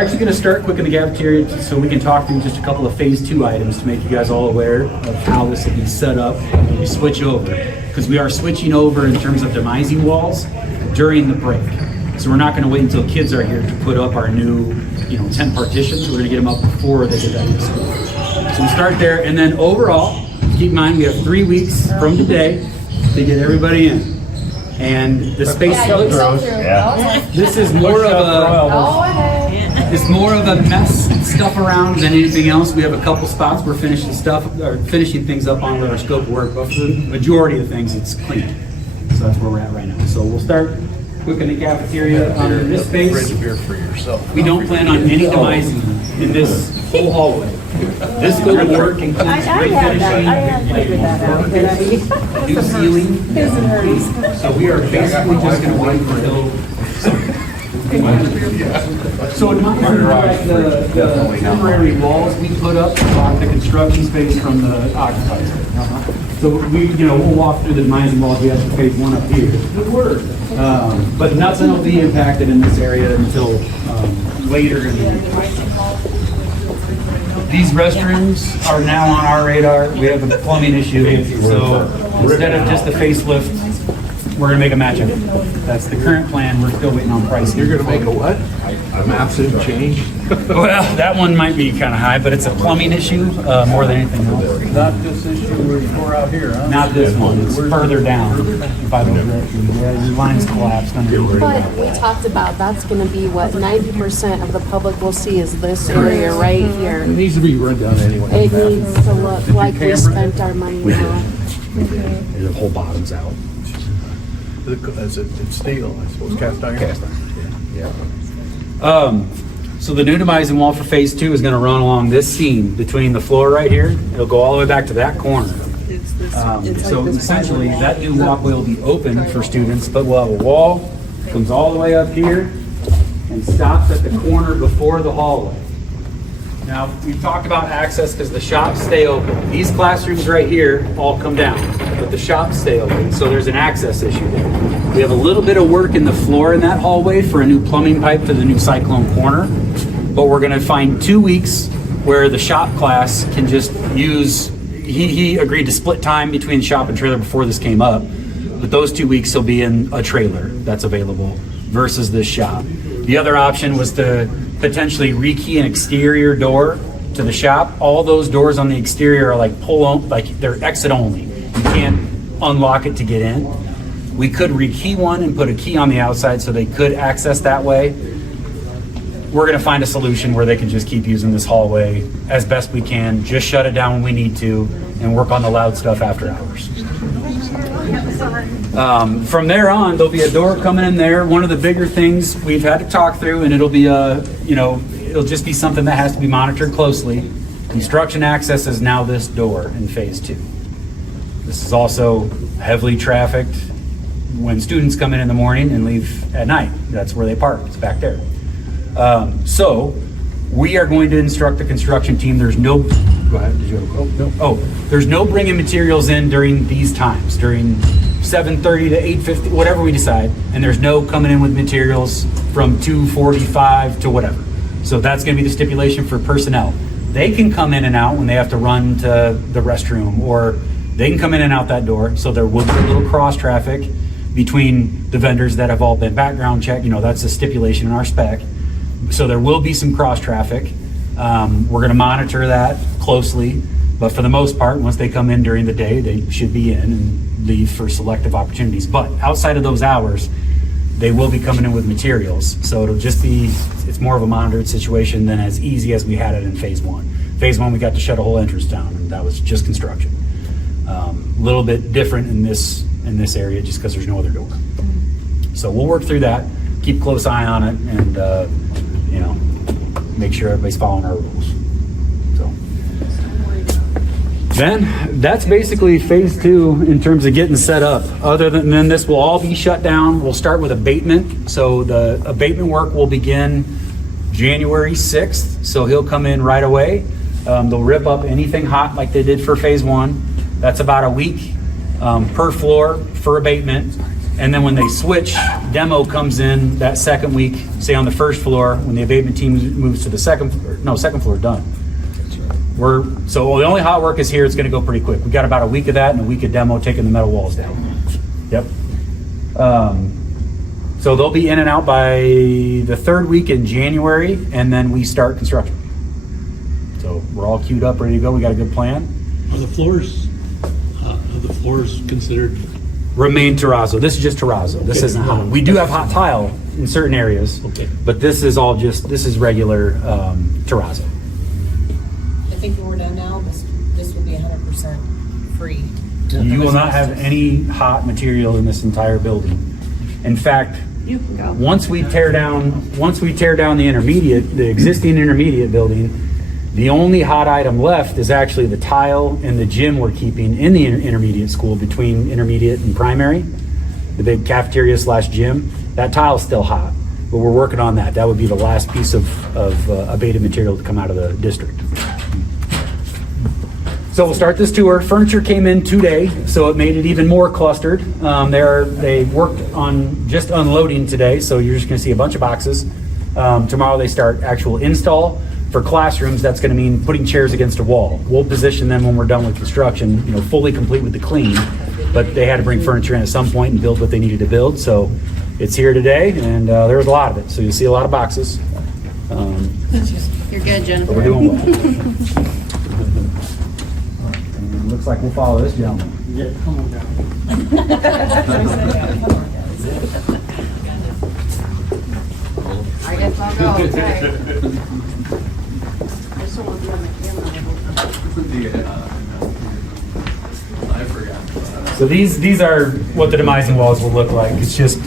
actually going to start quick in the cafeteria so we can talk through just a couple of phase 2 items to make you guys all aware of how this will be set up when we switch over. Because we are switching over in terms of demising walls during the break. So we're not going to wait until kids are here to put up our new, 10 partitions. We're going to get them up before they get back to school. So we'll start there, and then overall, keep in mind we have 3 weeks from today to get everybody in. And the space this is more of a mess stuff around than anything else. We have a couple spots we're finishing things up on with our scope of work, but for the majority of things it's clean. So that's where we're at right now. So we'll start quick in the cafeteria under this space. We don't plan on any demising in this whole hallway. This scope of work includes refinishing, new ceiling. So we are basically just going to wait until. So in my like the temporary walls we put up block the construction space from the occupiers. So we'll walk through the demising walls we have for phase 1 up here. Good word. But nothing will be impacted in this area until later in the year. These restrooms are now on our radar. We have a plumbing issue, so instead of just the facelift, we're going to make a match of it. That's the current plan. We're still waiting on pricing. You're going to make a what? A massive change? Well, that one might be kind of high, but it's a plumbing issue more than anything else. Not this issue we're out here, huh? Not this one. It's further down by those directions. Yeah, your lines collapsed. But we talked about that's going to be what 90% of the public will see is this area right here. It needs to be run down anyway. It needs to look like we spent our money now. The whole bottom's out. It's steel, I suppose, cast iron. Cast iron. Yeah. So the new demising wall for phase 2 is going to run along this seam between the floor right here. It'll go all the way back to that corner. So essentially, that new walkway will be open for students, but we'll have a wall comes all the way up here and stops at the corner before the hallway. Now, we've talked about access because the shops stay open. These classrooms right here all come down, but the shops stay open, so there's an access issue there. We have a little bit of work in the floor in that hallway for a new plumbing pipe for the new cyclone corner, but we're going to find 2 weeks where the shop class can just use, he agreed to split time between shop and trailer before this came up, but those 2 weeks he'll be in a trailer that's available versus this shop. The other option was to potentially rekey an exterior door to the shop. All those doors on the exterior are like they're exit only. You can't unlock it to get in. We could rekey one and put a key on the outside so they could access that way. We're going to find a solution where they can just keep using this hallway as best we can, just shut it down when we need to, and work on the loud stuff after hours. From there on, there'll be a door coming in there. One of the bigger things we've had to talk through, and it'll be it'll just be something that has to be monitored closely. Construction access is now this door in phase 2. This is also heavily trafficked when students come in the morning and leave at night. That's where they park. It's back there. So we are going to instruct the construction team. There's no. Go ahead. Did you have a no. Oh, there's no bringing materials in during these times, during 7:30 to 8:50, whatever we decide, and there's no coming in with materials from 2:45 to whatever. So that's going to be the stipulation for personnel. They can come in and out when they have to run to the restroom, or they can come in and out that door. So there will be a little cross traffic between the vendors that have all been background checked. That's a stipulation in our spec. So there will be some cross traffic. We're going to monitor that closely, but for the most part, once they come in during the day, they should be in and leave for selective opportunities. But outside of those hours, they will be coming in with materials. So it'll just be, it's more of a monitored situation than as easy as we had it in phase 1. Phase 1, we got to shut a whole entrance down, and that was just construction. A little bit different in this area just because there's no other door. So we'll work through that, keep close eye on it, and make sure everybody's following our rules. So then that's basically phase 2 in terms of getting set up. Other than then, this will all be shut down. We'll start with abatement. So the abatement work will begin January 6th. So he'll come in right away. They'll rip up anything hot like they did for phase 1. That's about a week per floor for abatement. And then when they switch, demo comes in that second week, say on the first floor. When the abatement team moves to the second floor is done. So the only hot work is here. It's going to go pretty quick. We got about a week of that and a week of demo taking the metal walls down. Yep. So they'll be in and out by the third week in January, and then we start construction. So we're all queued up, ready to go. We got a good plan. Are the floors considered? Remain terrazzo. This is just terrazzo. This Okay. isn't hot. We do have hot tile in certain areas, Okay. but this is regular terrazzo. I think when we're done now, this will be 100% free. You will not have any hot material in this entire building. In fact, You can go. once we tear down the existing intermediate building, the only hot item left is actually the tile and the gym we're keeping in the intermediate school between intermediate and primary, the big cafeteria / gym. That tile's still hot, but we're working on that. That would be the last piece of abated material to come out of the district. So we'll start this tour. Furniture came in today, so it made it even more clustered. They worked on just unloading today, so you're just gonna see a bunch of boxes. Tomorrow they start actual install. For classrooms, that's gonna mean putting chairs against a wall. We'll position them when we're done with construction, fully complete with the clean, but they had to bring furniture in at some point and build what they needed to build, so it's here today, and there was a lot of it, so you'll see a lot of boxes. You're good, Jennifer. But we're doing well. And looks like we'll follow this gentleman. I guess I'll go. Okay. I just don't want to be on the camera. I forgot. So these are what the demising walls will look like. It's just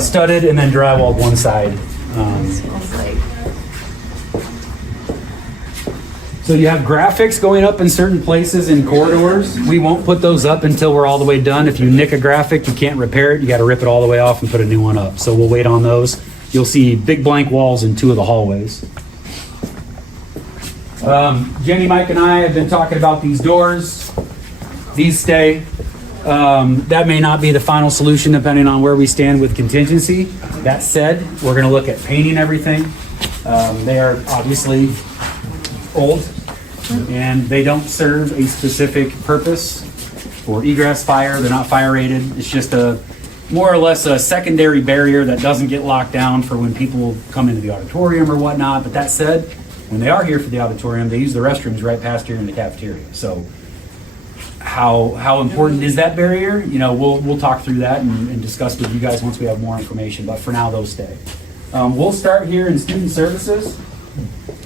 studded and then drywalled one side. So you have graphics going up in certain places in corridors. We won't put those up until we're all the way done. If you nick a graphic, you can't repair it. You got to rip it all the way off and put a new one up. So we'll wait on those. You'll see big blank walls in 2 of the hallways. Jenny, Mike, and I have been talking about these doors. These stay. That may not be the final solution depending on where we stand with contingency. That said, we're going to look at painting everything. They are obviously old and they don't serve a specific purpose for egress fire. They're not fire rated. It's just more or less a secondary barrier that doesn't get locked down for when people come into the auditorium or whatnot. But that said, when they are here for the auditorium, they use the restrooms right past here in the cafeteria. So how important is that barrier? We'll talk through that and discuss with you guys once we have more information. But for now, those stay. We'll start here in student services.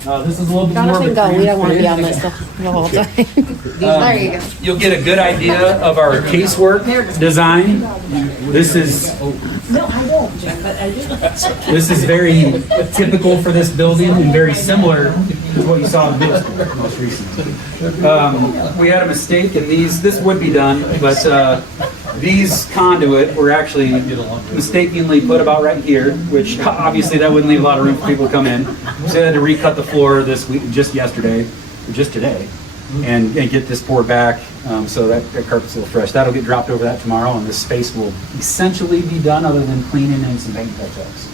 This is a little bit more of a Jonathan, go. We don't want to be on transparent- this the whole time. There you go. You'll get a good idea of our casework design. This is This is very typical for this building and very similar to what you saw in the middle school most recently. We had a mistake and this would be done, but these conduit were actually mistakenly put about right here, which obviously that wouldn't leave a lot of room for people to come in. So I had to recut the floor this week, just yesterday, or just today, and get this poured back so that carpet's a little fresh. That'll get dropped over that tomorrow, and this space will essentially be done other than cleaning and some paint touch-ups.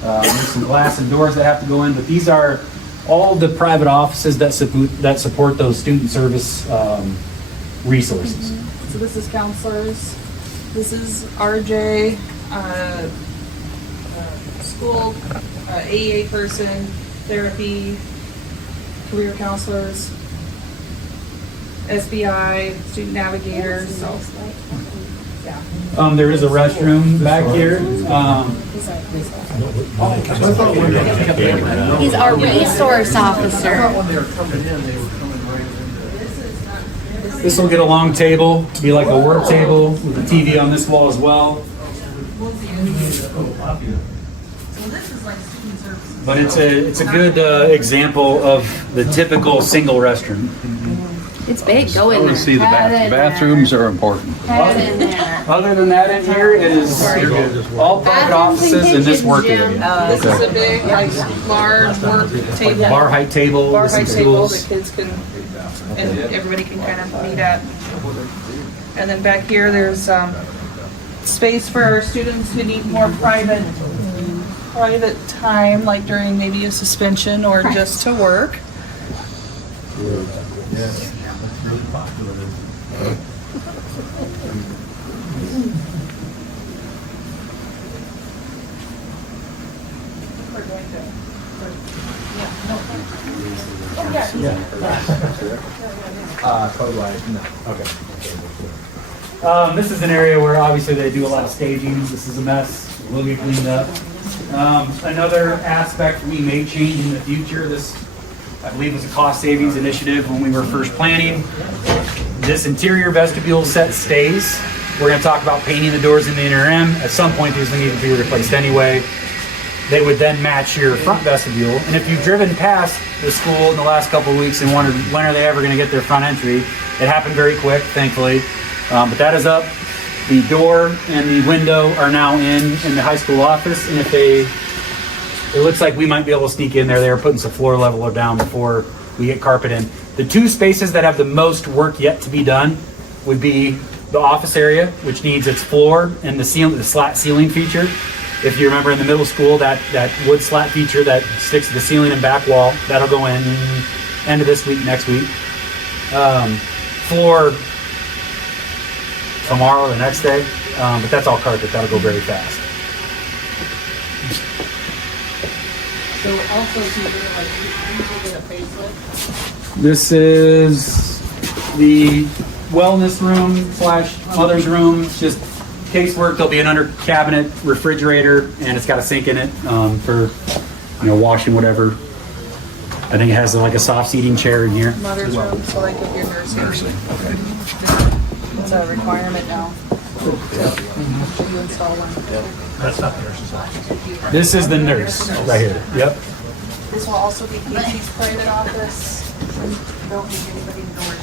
There's some glass and doors that have to go in, but these are all the private offices that support those student service resources. So this is counselors, this is RJ, school, AEA person, therapy, career counselors, SBI, student navigators, so, yeah. There is a restroom back here. He's our resource officer. When they were coming in, they were coming right in. This will get a long table, be like a work table with a TV on this wall as well. But it's a good example of the typical single restroom. It's big. Go in I want there. to see the bathrooms are important. Head in there. Other than that, in here is all private offices and this work area. This is a big, like, large work table. Bar height table Bar with some height table stools. that kids can, and everybody can kind of meet at. And then back here, there's space for our students who need more private time, like during maybe a suspension or just to work. Yes, that's really popular. Code-wise, no. Okay. This is an area where obviously they do a lot of staging. This is a mess. Will get cleaned up. Another aspect we may change in the future, this I believe was a cost savings initiative when we were first planning. This interior vestibule set stays. We're going to talk about painting the doors in the interim. At some point these will need to be replaced anyway. They would then match your front vestibule. And if you've driven past the school in the last couple of weeks and wondered when are they ever going to get their front entry, it happened very quick, thankfully. But that is up. The door and the window are now in the high school office. And it looks like we might be able to sneak in there. They're putting some floor level down before we get carpet in. The two spaces that have the most work yet to be done would be the office area, which needs its floor and the slat ceiling feature. If you remember in the middle school, that wood slat feature that sticks to the ceiling and back wall, that'll go in end of this week, next week. Floor tomorrow or the next day, but that's all carpet. That'll go very fast. So also, if you do like, you get a facelift. This is the wellness room / mother's room. It's just casework. There'll be an under cabinet refrigerator, and it's got a sink in it for washing whatever. I think it has like a soft seating chair in here. Mother's room, so like if you're nursing. Okay. It's a requirement now. You install one. That's not the nurse's office. This is the nurse right here. Yep. This will also be Casey's private office. Don't need anybody indoors.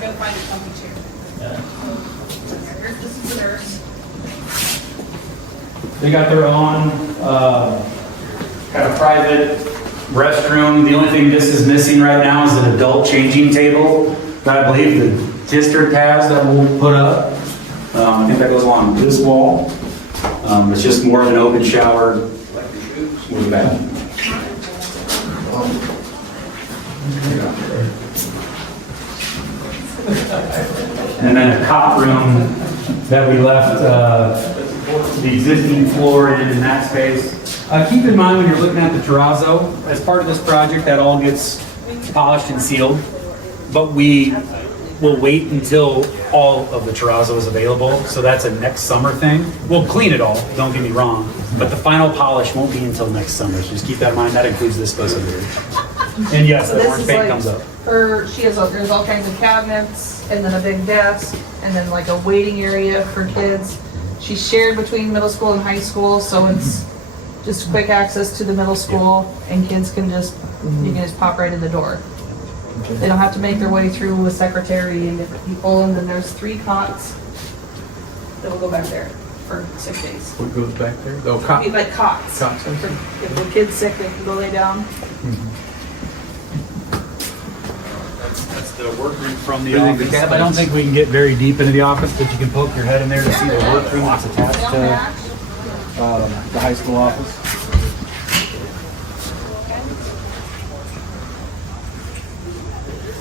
Go find a comfy chair. This is the nurse. They got their own kind of private restroom. The only thing this is missing right now is an adult changing table that I believe the district has that we'll put up. I think that goes along this wall. It's just more of an open shower with a bath. And then a cot room that we left the existing floor in that space. Keep in mind when you're looking at the terrazzo, as part of this project, that all gets polished and sealed, but we will wait until all of the terrazzo is available, so that's a next summer thing. We'll clean it all, don't get me wrong, but the final polish won't be until next summer, so just keep that in mind. That includes this space over here. And yes, the orange paint comes up. There's all kinds of cabinets, and then a big desk, and then like a waiting area for kids. She's shared between middle school and high school, so it's just quick access to the middle school, and kids can you can just pop right in the door. They don't have to make their way through a secretary and different people, and then there's 3 cots that will go back there for 6 days. What goes back there? Oh, Be like cots. Cots, okay. If the kid's sick, they can go lay down. That's the workroom from the office. I don't think we can get very deep into the office, but you can poke your head in there to see the workroom that's attached to the high school office.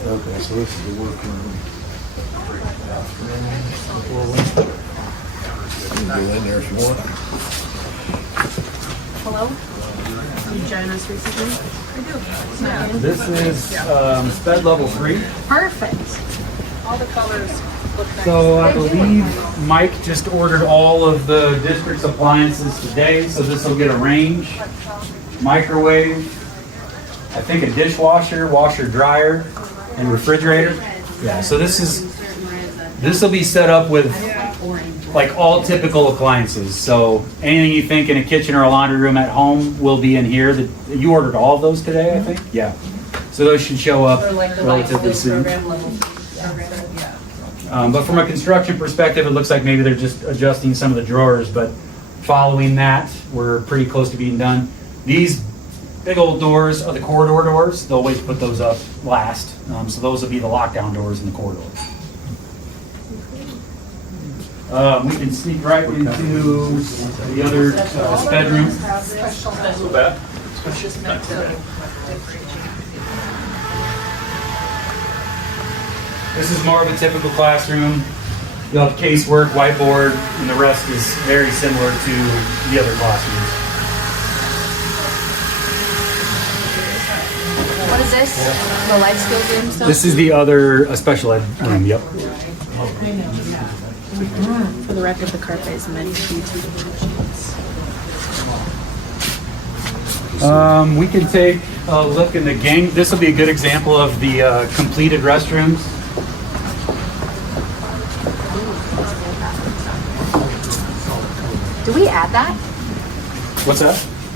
Okay, so this is the workroom. You can go in there if you want. Hello? You joined us recently? This is sped level 3. Perfect. All the colors look nice. So I believe Mike just ordered all of the district's appliances today, so this will get a range, microwave, I think a dishwasher, washer, dryer, and refrigerator. Yeah, so this will be set up with like all typical appliances. So anything you think in a kitchen or a laundry room at home will be in here. You ordered all of those today, I think? Yeah. So those should show up Or like the relatively light soon. program level. But from a construction perspective, it looks like maybe they're just adjusting some of the drawers, but following that, we're pretty close to being done. These big old doors are the corridor doors. They'll always put those up last. So those will be the lockdown doors in the corridor. We can sneak right into the other bedroom. This is more of a typical classroom. You'll have casework, whiteboard, and the rest is very similar to the other classrooms. What is this? The life skills room stuff? This is the other special ed room, yep. For the record, the carpet is meant to be 2 dimensions. We can take a look in the gang. This will be a good example of the completed restrooms. Do we add that? What's that?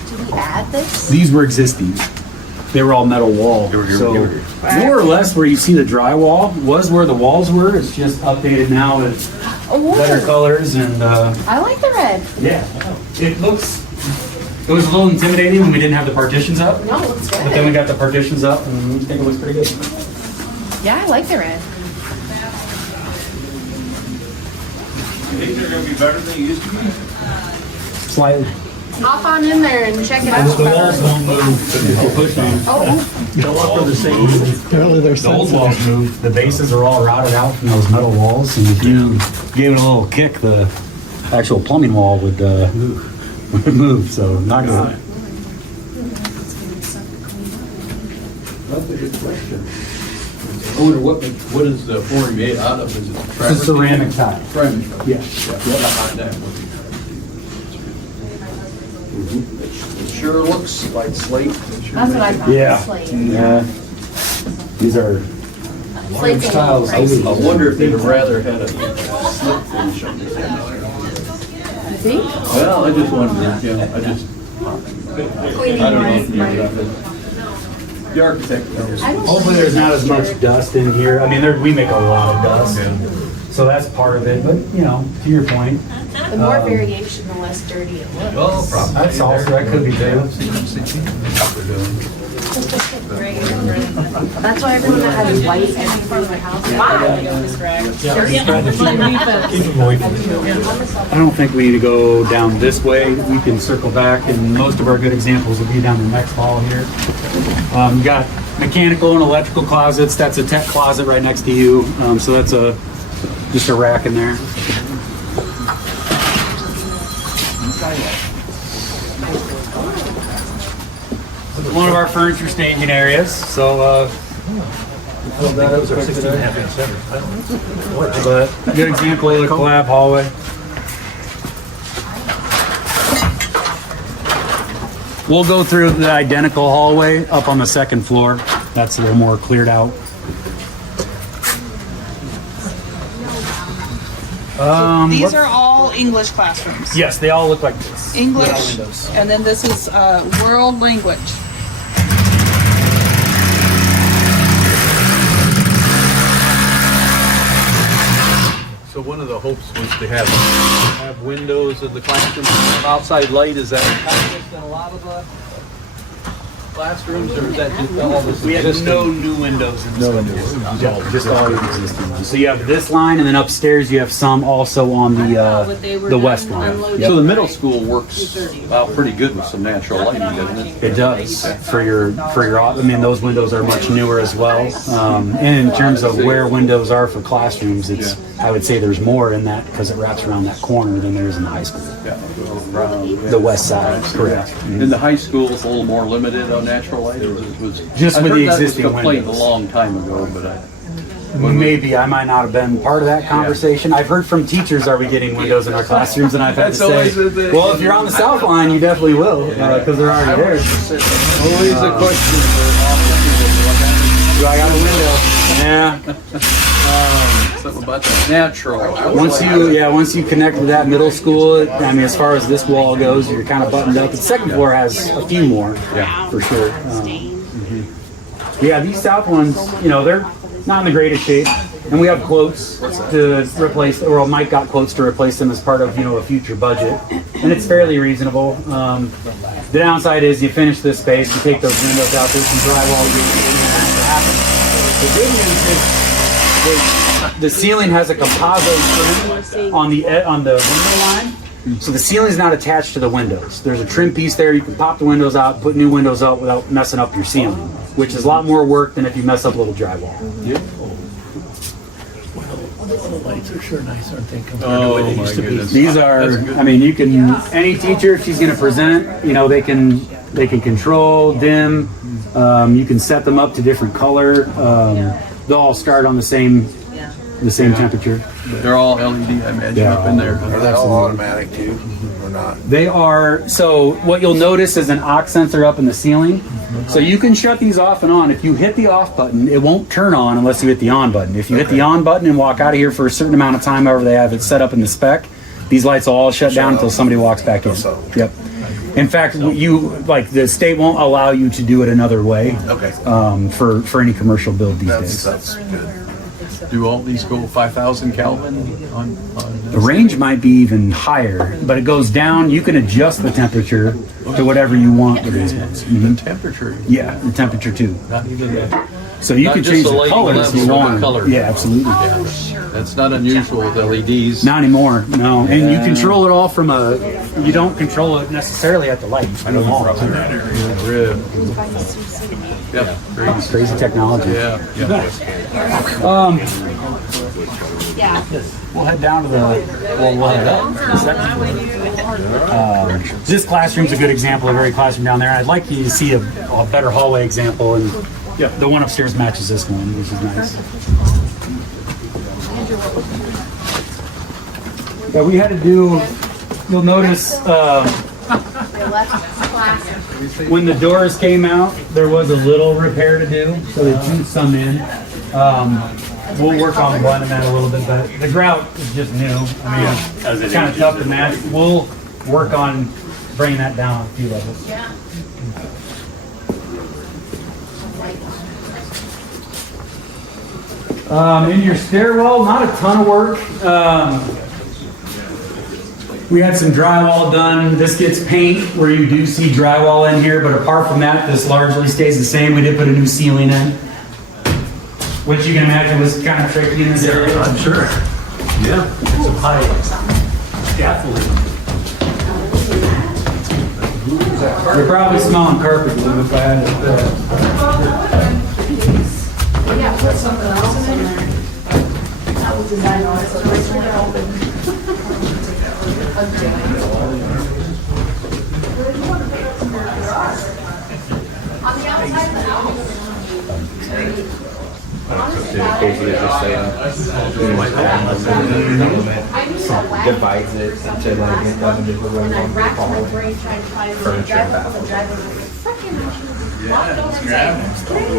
Do we add this? These were existing. They were all metal wall. So more or less where you see the drywall was where the walls were. It's just updated now with better colors and I like the red. yeah. It was a little intimidating when we didn't have the partitions up. No, it looks But then we good. got the partitions up and I think it looks pretty good. Yeah, I like the red. You think they're gonna be better than they used to be? Slightly. Hop on in there and check it The out. walls won't move if you push on them. Oh, The old walls moved. The bases are all rotted out from those metal walls, and if you gave it a little kick, the actual plumbing wall would move. So not good. That's a good question. I wonder what is the flooring made out of? Is it It's a ceramic tile. Ceramic. Yeah. Behind that would be. It sure looks like slate. that's what I thought. Yeah. Slate. Yeah. These are Slate's a little tiles. pricey. I wonder if they'd have rather had a slip finish on this. You think? Well, I just wondered, yeah, I just, Cleaning I don't know wise, if you know right? that, but the architect knows. I don't Hopefully there's not as much dust in here. I mean, we make a lot of dust, so that's part of it. But you know, to your point, The more variation, the less dirty it looks. Well, probably. that's also that could be too. That's why everyone that has white every part of their house. I don't think we need to go down this way. We can circle back, and most of our good examples will be down the next hall here. You got mechanical and electrical closets. That's a tech closet right next to you. So that's just a rack in there. One of our furniture staging areas. So Those are 16.5 inch centers. but good example of the collab hallway. We'll go through the identical hallway up on the second floor. That's a little more cleared out. These are all English classrooms. Yes, they all look like this. English, Without windows. and then this is world language. So one of the hopes was to have windows in the classroom, outside light, is that in a lot of the classrooms, or is that just all this? We have no new windows in the school. Just all your existing. So you have this line, and then upstairs you have some also on the west line. So the middle school works out pretty good with some natural lighting, doesn't it? It does for your. I mean, those windows are much newer as well. And in terms of where windows are for classrooms, I would say there's more in that because it wraps around that corner than there is in the high school. Yeah, around, The west side, correct. In the high school, it's a little more limited on natural light. It was Just I with heard the that was existing complaint windows. a long time ago, but Maybe I might not have been part of that conversation. I've heard from teachers, are we getting windows in our classrooms? And I've had to That's always say, the- well, if you're on the south line, you definitely will because they're already there. Always a question for office Do I got a window? Yeah. something about that natural. Once you connect with that middle school, I mean, as far as this wall goes, you're kind of buttoned up. The second floor has a few more, for sure. Yeah, these south ones, they're not in the greatest shape. And we have quotes to replace, or Mike got quotes to replace them as part of, a future budget. And it's fairly reasonable. The downside is you finish this space, you take those windows out, there's some drywall, the good news is the ceiling has a composite trim on the window line. So the ceiling is not attached to the windows. There's a trim piece there. You can pop the windows out, put new windows up without messing up your ceiling, which is a lot more work than if you mess up a little drywall. The lights are sure nice, aren't they, compared to what they used to be? These are, you can, any teacher, if she's going to present, they can control, dim. You can set them up to different color. They'll all start on the same temperature. They're all LED, I imagine, up in there. Are they all automatic too, or not? They are, so what you'll notice is an aux sensor up in the ceiling. So you can shut these off and on. If you hit the off button, it won't turn on unless you hit the on button. If you hit the on button and walk out of here for a certain amount of time, however they have it set up in the spec, these lights will all shut down until somebody walks back in. Yep. In fact, the state won't allow you to do it another way. Okay. For any commercial build these days. That's good. Do all these go 5,000 Kelvin on The range might be even higher, but it goes down. You can adjust the temperature to whatever you want with these ones. the temperature? Yeah, the temperature too. Not even that. So you Not can just change the the lighting colors if you level, but want. the color. Yeah, absolutely. That's not unusual with LEDs. Not anymore, no. And you control it all from you don't control it necessarily at the light. I know Yep, crazy. Crazy technology. Yeah. We'll head down to we'll head up. This classroom's a good example of every classroom down there. I'd like you to see a better hallway example, and the one upstairs matches this one, which is nice. Yeah, we had to do, you'll notice, when the doors came out, there was a little repair to do, so they tuned some in. We'll work on blending that a little bit, but the grout is just new. It's kind of tough to match. We'll work on bringing that down a few levels. In your stairwell, not a ton of work. We had some drywall done. This gets paint where you do see drywall in here, but apart from that, this largely stays the same. We did put a new ceiling in, which you can imagine was kind of tricky in this area. I'm sure. Yeah. Some high scaffolding. You're probably smelling carpet glue if I had it. Yeah, put something else in there. That was designed on it, so it's really open. On the outside of the house. Divides it into like a dozen different And I rooms. racked my brain trying to find the driver. The driver was freaking walked over and said,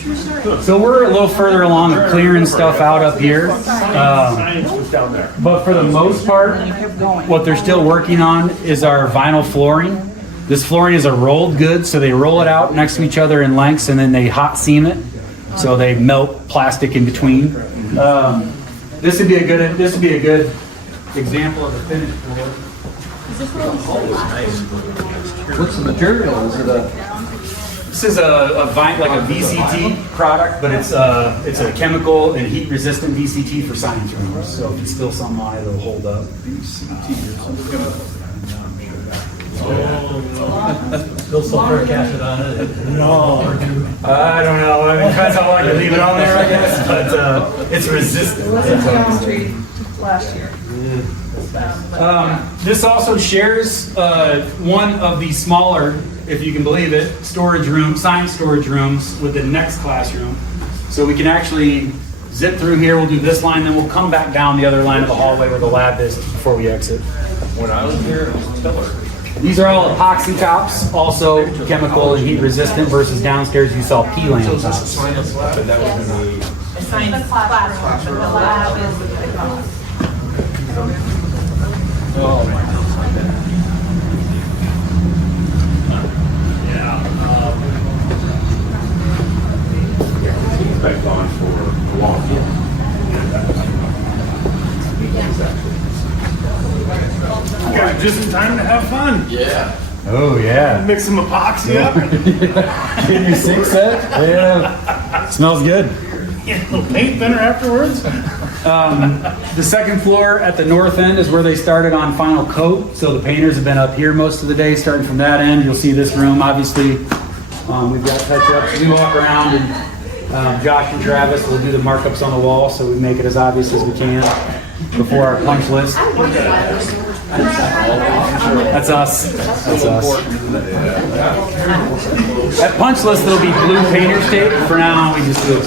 True story. So we're a little further along clearing stuff out up here. But for the most part, what they're still working on is our vinyl flooring. This flooring is a rolled good, so they roll it out next to each other in lengths and then they hot seam it. So they melt plastic in between. This would be a good example of the finished floor. What's the material? Is it a... This is a VCT product, but it's a chemical and heat resistant VCT for science rooms. So if you spill something on it, it'll hold up. Still sulfuric acid on it. No. I don't know. Depends how long you leave it on there, I guess. But it's resistant. Geometry last year. This also shares one of the smaller, if you can believe it, science storage rooms with the next classroom. So we can actually zip through here. We'll do this line, then we'll come back down the other line of the hallway where the lab is before we exit. When I was here, it was killer. These are all epoxy tops, also chemical and heat resistant, versus downstairs you saw P-lam tops. Science lab, and that was going to be... Science classroom, but the lab is across. Oh my God. Yeah. He's been gone for Oh, yeah. Mix some epoxy up. Get your sink set? Yeah. Smells good. Get a little paint thinner afterwards. The second floor at the north end is where they started on final coat. So the painters have been up here most of the day. Starting from that end, you'll see this room. Obviously, we've got touch-ups. We walk around and Josh and Travis will do the markups on the wall, so we make it as obvious as we can before our punch list. That's us. That's us. At punch list, it'll be blue painter's tape. For now, we just do it.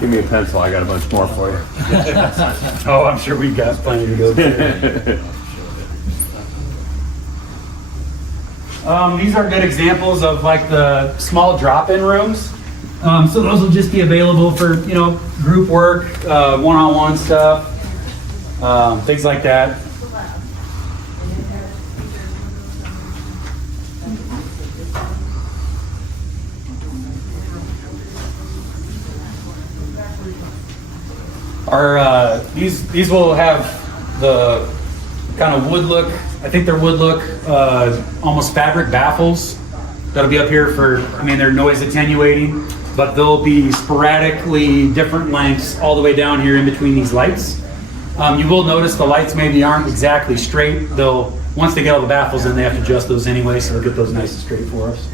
Give me a pencil, I got a bunch more for you. Oh, I'm sure we've got plenty to go through. These are good examples of like the small drop-in rooms. So those will just be available for, you know, group work, one-on-one stuff, things like that. These will have the kind of wood look. I think they're wood look, almost fabric baffles that'll be up here for, I mean, they're noise attenuating, but they'll be sporadically different lengths all the way down here in between these lights. You will notice the lights maybe aren't exactly straight. Once they get all the baffles in, they have to adjust those anyway, so they'll get those nice and straight for us.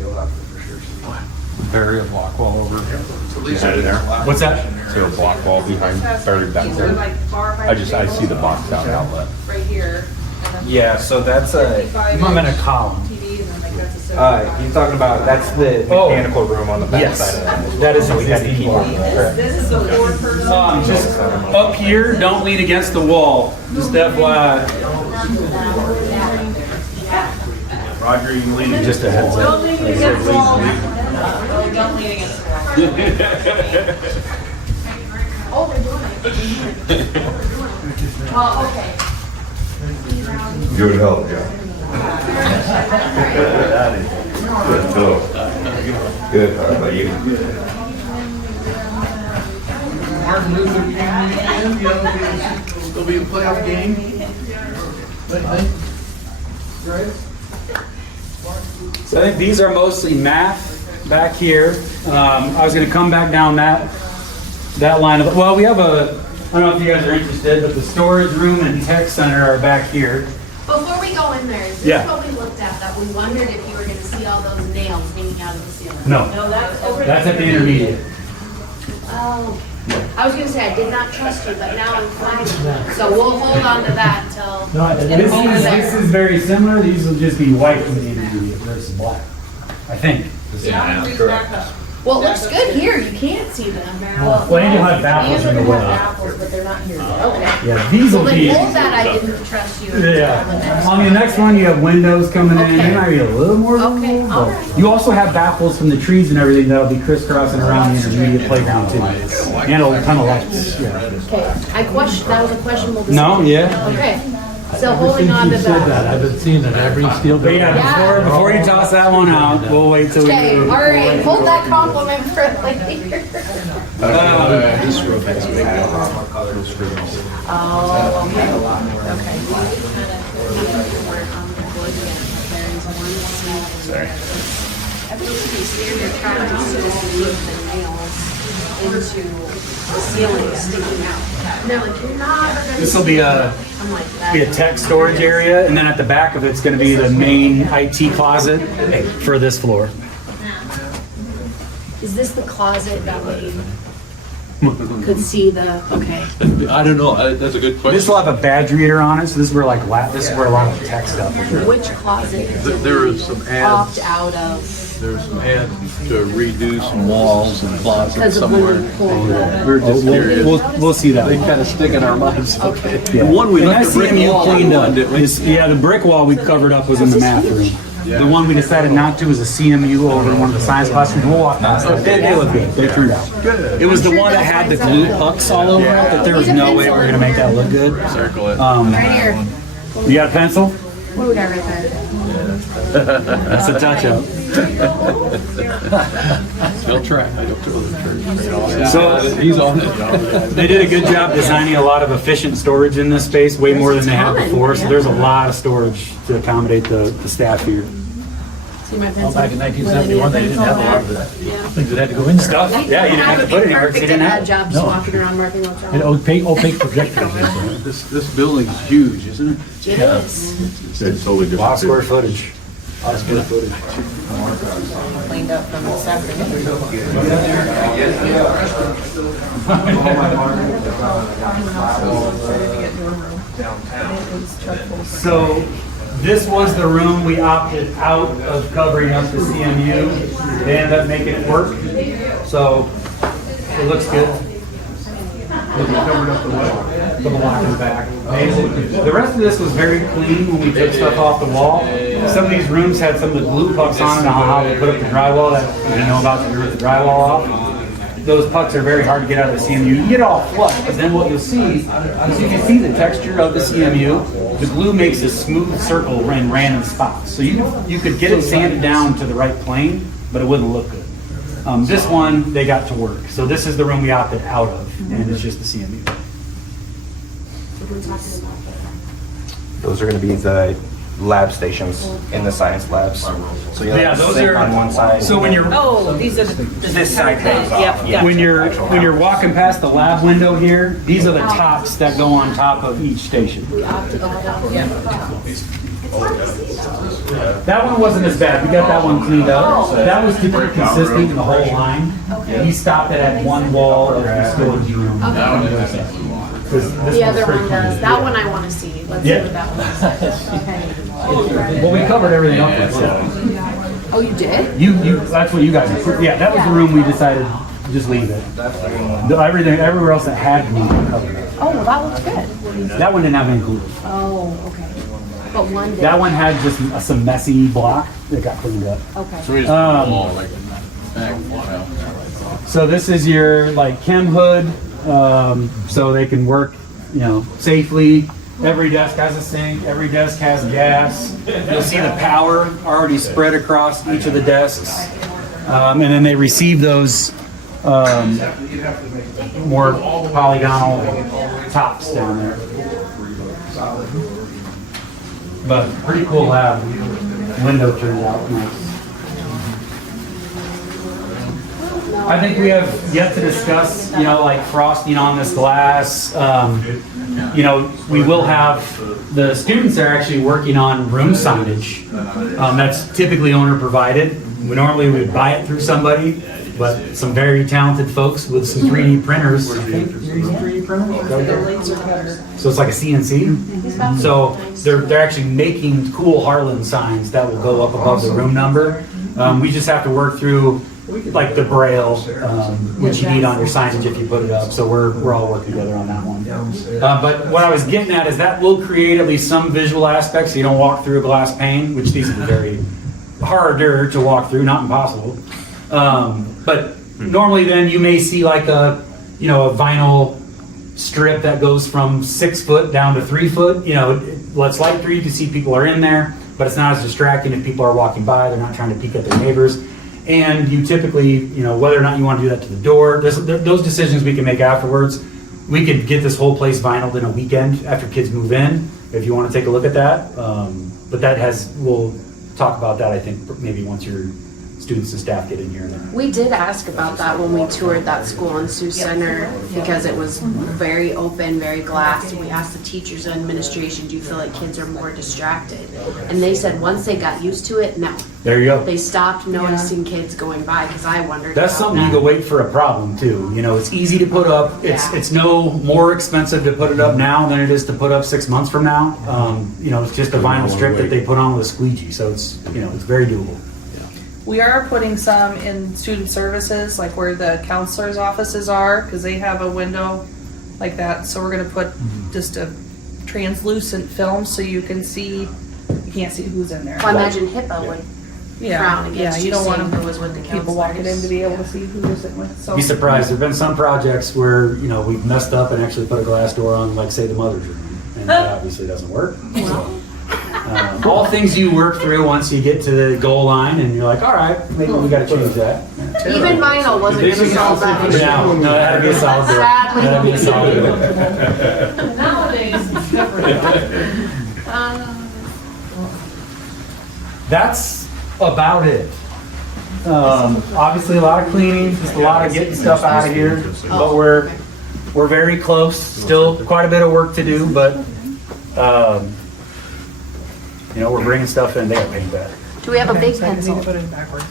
Bury a block wall over behind there. What's that? See a block wall behind, buried back there. I see the box down outlet. Right here. and then Yeah, so that's a, 55 I'm in a inch column. TV, and then like that's a you're talking about, that's the Oh. mechanical room on the back Yes, side of that. that is So we had to existing keep wall. it. This is the four person. Just up here, don't lean against the wall. Just FYI. Roger, you can lean it. Just a heads up. Don't lean against the wall. Don't lean against the wall. Oh, they're doing it. Oh, okay. Good help, John. Good help. Good, how about you? Martin Luther King weekend, you know, there'll be a playoff game. Right? So I think these are mostly math back here. I was gonna come back down that line of, well, we have I don't know if you guys are interested, but the storage room and tech center are back here. Before we go in there, is Yeah. this what we looked at, that we wondered if you were gonna see all those nails hanging out of the ceiling? No, No, that's over there. that's at the intermediate. Oh, I was gonna say, I did not trust you, but now I'm fine. So we'll hold on to that until. This is very similar. These will just be white in the intermediate versus black, I think. Yeah, please back up. Well, it looks good here, you can't see them. Well, and you'll have baffles in the way. Baffles, but they're not here. Okay. Yeah, these will Well, be. then hold that, I didn't trust you. Yeah. On the next one, you have windows coming in. They might be a little more. Okay, visible, all but right. You also have baffles from the trees and everything that'll be crisscrossing around the intermediate playground too. And a ton of lights. Yeah. Okay, that was a questionable decision. No, yeah. Okay, so holding on to that. I've been seeing it every steel But yeah, before you toss that one out, we'll wait till we Okay, do. all right, hold that compliment for later. This room has big Oh, okay. You're trying to just leave the nails into the ceiling sticking out. No, like you're not. This will be a I'm like be a that. tech storage area, and then at the back of it's going to be the main IT closet for this floor. Is this the closet that way you could see the, okay. I don't know, that's a good This question. will have a badge reader on it, so this is where this is where a lot of the tech stuff is. Which closet did There we is some opt ads, out of? there's some ads to redo some walls and closets Because of somewhere. when we pulled the. We're just curious. We'll see that. They one. kind of stick in our minds. Okay. Yeah. The one we And left that the brick CMU wall cleaned on, up. didn't we? Yeah, the brick wall we covered up was in the math room. The one we decided not to was a CMU over in one of the science classrooms. We'll walk past that. They look good. They turned out. Good. It was the I'm sure one that they'll had the find glue something. hooks all over it, that there was no way we were gonna make that look good. Circle it. Right here. You got a pencil? What do we got right there? That's a touch-up. Still trying. So He's on it. they did a good job designing a lot of efficient storage in this space, way more than they had before. So there's a lot of storage to accommodate the staff here. See my Well, pencil? back in 1971, they didn't have a lot of the things that had to go in there. Stuff? Yeah, you didn't have to put it anywhere because you didn't have it. Job just walking around marking what's And wrong. opaque projectors. This building's huge, isn't it? It is. It's totally A lot of different. square footage. A lot of square footage. Cleaned up from this afternoon. So this was the room we opted out of covering up the CMU. They ended up making it work. So it looks good. Covered up the what? The block in the back. The rest of this was very clean when we took stuff off the wall. Some of these rooms had some of the glue pucks on it, how they put up the drywall that you didn't know about, so we ripped the drywall off. Those pucks are very hard to get out of the CMU. You get it all flush, but then what you'll see is you can see the texture of the CMU. The glue makes a smooth circle in random spots. So you could get it sanded down to the right plane, but it wouldn't look good. This one, they got to work. So this is the room we opted out of, and it's just the CMU. Those are gonna be the lab stations in the science labs. So you'll Yeah, have a those sink are- on one side. So when you're Oh, these are the. This side goes off. Yep, gotcha. when you're walking past the lab window here, these are the tops that go on top of each station. That one wasn't as bad. We got that one cleaned up. That was to be consistent in the whole line. He stopped it at one wall of the storage room. The other one does. That one I want to see. Let's see Yeah. what that one is. Well, we covered everything up with stuff. Oh, you did? That's what you guys approved. Yeah, that was the room we decided to just leave it. Everything, everywhere else that had glue, we covered it. Oh, well, that looks good. That one didn't have any glue. Oh, okay. But one did. That one had just some messy block that got cleaned up. Okay. So we just put the wall like back, well. So this is your like chem hood, so they can work, safely. Every desk has a sink. Every desk has gas. You'll see the power already spread across each of the desks, and then they receive those more polygonal tops down there. But pretty cool lab. Window turned out nice. I think we have yet to discuss, like frosting on this glass. We will have, the students are actually working on room signage. That's typically owner provided. Normally we would buy it through somebody, but some very talented folks with some 3D printers. I think you're using 3D printers? So it's like a CNC. So they're actually making cool Harlan signs that will go up above the room number. We just have to work through like the braille, which you need on your signage if you put it up. So we're all working together on that one. But what I was getting at is that will create at least some visual aspects so you don't walk through a glass pane, which these are very harder to walk through, not impossible. But normally then you may see like a vinyl strip that goes from 6 foot down to 3 foot. It's light through, you can see people are in there, but it's not as distracting if people are walking by, they're not trying to peek at their neighbors. And you typically, whether or not you want to do that to the door, those decisions we can make afterwards. We could get this whole place vinyled in a weekend after kids move in, if you want to take a look at that. But we'll talk about that, I think, maybe once your students and staff get in here. We did ask about that when we toured that school in Sioux Center because it was very open, very glass. We asked the teachers and administration, do you feel like kids are more distracted? And they said once they got used to it, no. There you go. They stopped noticing kids going by because I wondered That's about something you that. can wait for a problem too. It's easy to put up. It's no more expensive to put it up now than it is to put up 6 months from now. It's just a vinyl strip that they put on with a squeegee, so it's very doable. We are putting some in student services, like where the counselor's offices are, because they have a window like that. So we're gonna put just a translucent film so you can't see who's in there. Well, I imagine HIPAA would frown against you don't seeing want who was with the people walking in to counselors. be able to see who they're sitting with. So Be surprised. There've been some projects where we've messed up and actually put a glass door on, like say the mother's room, and that obviously doesn't work. all things you work through once you get to the goal line and you're like, all right, maybe we gotta change that. Even vinyl wasn't gonna solve that issue. No, it had to be a solid door. Sadly. It had to be a solid door. Nowadays, it's different. That's about it. Obviously a lot of cleaning, just a lot of getting stuff out of here, but we're very close. Still quite a bit of work to do, but you know, we're bringing stuff in. They got paint that. Do we have a big pencil? Put it backwards.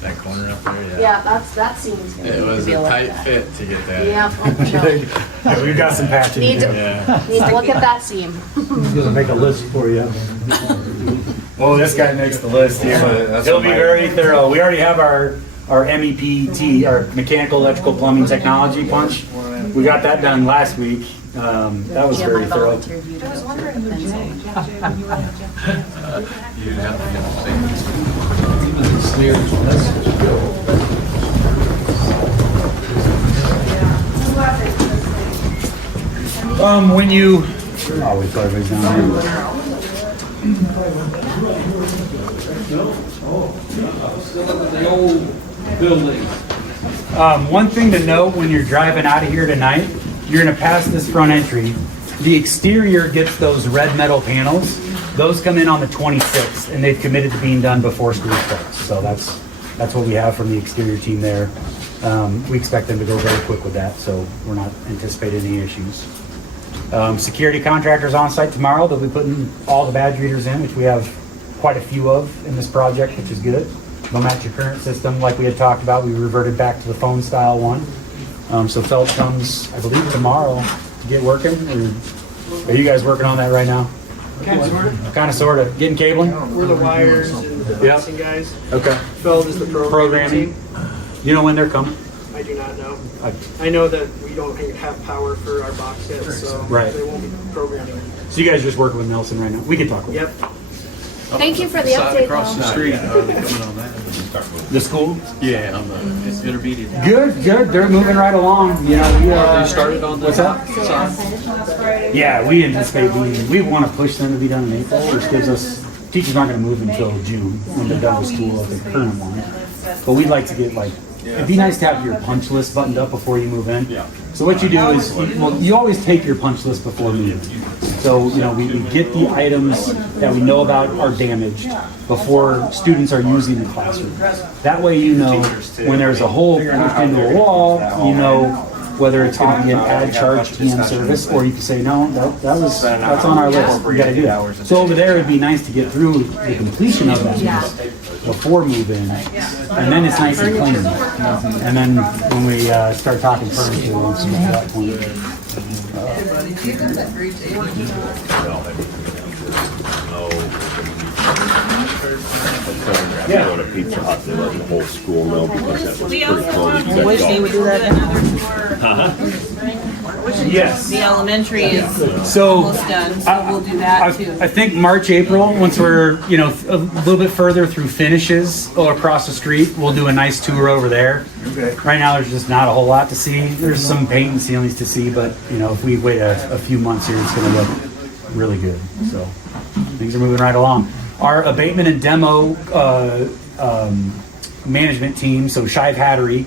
That corner up there, yeah. Yeah, that seems gonna It was a tight fit to get that. Yeah, oh, no. Yeah, we've got some patching Need to to, do. Yeah. need to look at that seam. Gonna make a list for you. Well, this guy makes the list here. He'll be very thorough. We already have our MEPT, our mechanical, electrical, plumbing technology punch. We got that done last week. That was Yeah, very I thorough. volunteered you to I was go wondering with who pencil. Jay. You have to get the same. Even the smears, that's what you go. When you, oh, we put everybody's down here. Still up at the old building. One thing to note when you're driving out of here tonight, you're gonna pass this front entry. The exterior gets those red metal panels. Those come in on the 26th, and they've committed to being done before school starts. So that's what we have from the exterior team there. We expect them to go very quick with that, so we're not anticipating any issues. Security contractors on site tomorrow. They'll be putting all the badge readers in, which we have quite a few of in this project, which is good. They'll match your current system like we had talked about. We reverted back to the phone style one. So Felt comes, I believe, tomorrow to get working. Or are you guys working on that right now? Kind of, sort of. Getting cabling? We're the wires and the Yep. fencing guys. Okay. Phil is the programming team. You know when they're coming? I do not know. I- I know that we don't have power for our box yet, so Right. they won't be programming. So you guys just working with Nelson right now? We can talk with Yep. Thank you for the Side update. across the though. street, are they coming on that? the school. Yeah, on the intermediate. Good. They're moving right along. You know, They started on the what's that? side. Yeah, we anticipate we want to push them to be done in April, which gives us, teachers aren't going to move until June when they're done with school at the current one. But we'd like to get it'd be nice to have your punch list buttoned up before you move in. So what you do is, you always take your punch list before moving. So, you know, we get the items that we know about are damaged before students are using the classroom. That way you know when there's a hole pushed into a wall, you know whether it's going to be an add charge PM service, or you can say, no, that's on our list, we got to do that. So over there, it'd be nice to get through the completion of that list before move-in, and then it's nice and clean. And then when we start talking furniture, we'll see at that point. Yeah. Go to Pizza Hut and let the whole school know because that was pretty close. I wish they would do that now. Yes. The elementary is So almost done, so we'll do that too. I think March, April, once we're, you know, a little bit further through finishes or across the street, we'll do a nice tour over there. Okay. Right now, there's just not a whole lot to see. There's some paint and ceilings to see, but, you know, if we wait a few months here, it's gonna look really good. So things are moving right along. Our abatement and demo management team, so Shive Hattery,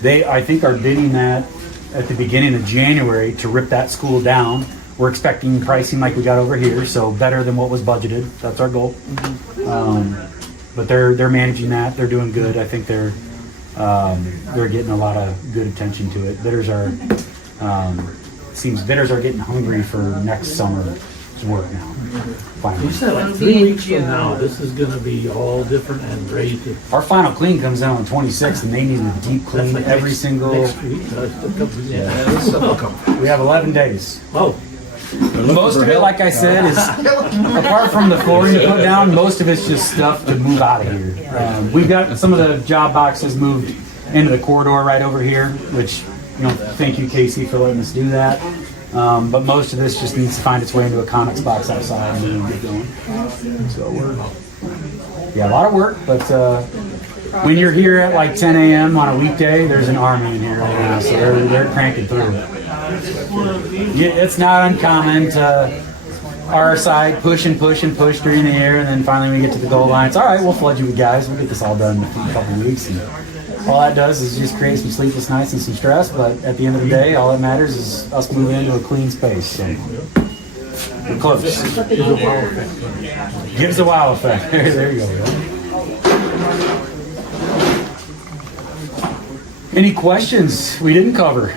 they, I think, are bidding that at the beginning of January to rip that school down. We're expecting pricing like we got over here, so better than what was budgeted. That's our goal. But they're managing that. They're doing good. I think they're getting a lot of good attention to it. Bidders are getting hungry for next summer's work now. Finally. You said like 3 weeks from now, this is gonna be all different and ready to. Our final clean comes in on the 26th, and they need a deep clean every single. Next week, this stuff will come. We have 11 days. Oh, Most of it, like I said, is apart from the flooring to put down. Most of it's just stuff to move out of here. We've got some of the job boxes moved into the corridor right over here, which, you know, thank you, Casey, for letting us do that. But most of this just needs to find its way into a comics box outside and then get going. So a lot of work, but when you're here at like 10 a.m. on a weekday, there's an army in here right now, so they're cranking through it. It's not uncommon to our side, push and push and push during the year, and then finally when we get to the goal line, it's all right, we'll flood you with guys. We'll get this all done in a couple of weeks. And all that does is just create some sleepless nights and some stress, but at the end of the day, all that matters is us moving into a clean space. So we're close. Gives a wow effect. There you go. Any questions we didn't cover?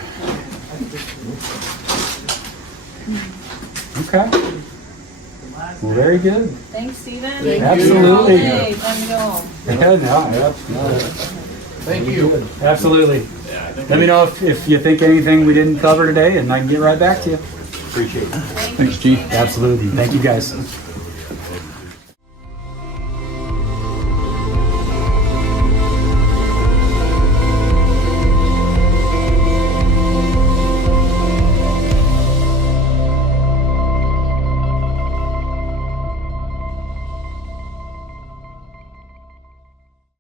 Okay. Well, very good. Thanks, Steven. Absolutely. Hey, time to go home. Yeah, no. Thank you. Absolutely. Let me know if you think anything we didn't cover today, and I can get right back to you. Appreciate it. Thanks, Chief. Absolutely. Thank you, guys.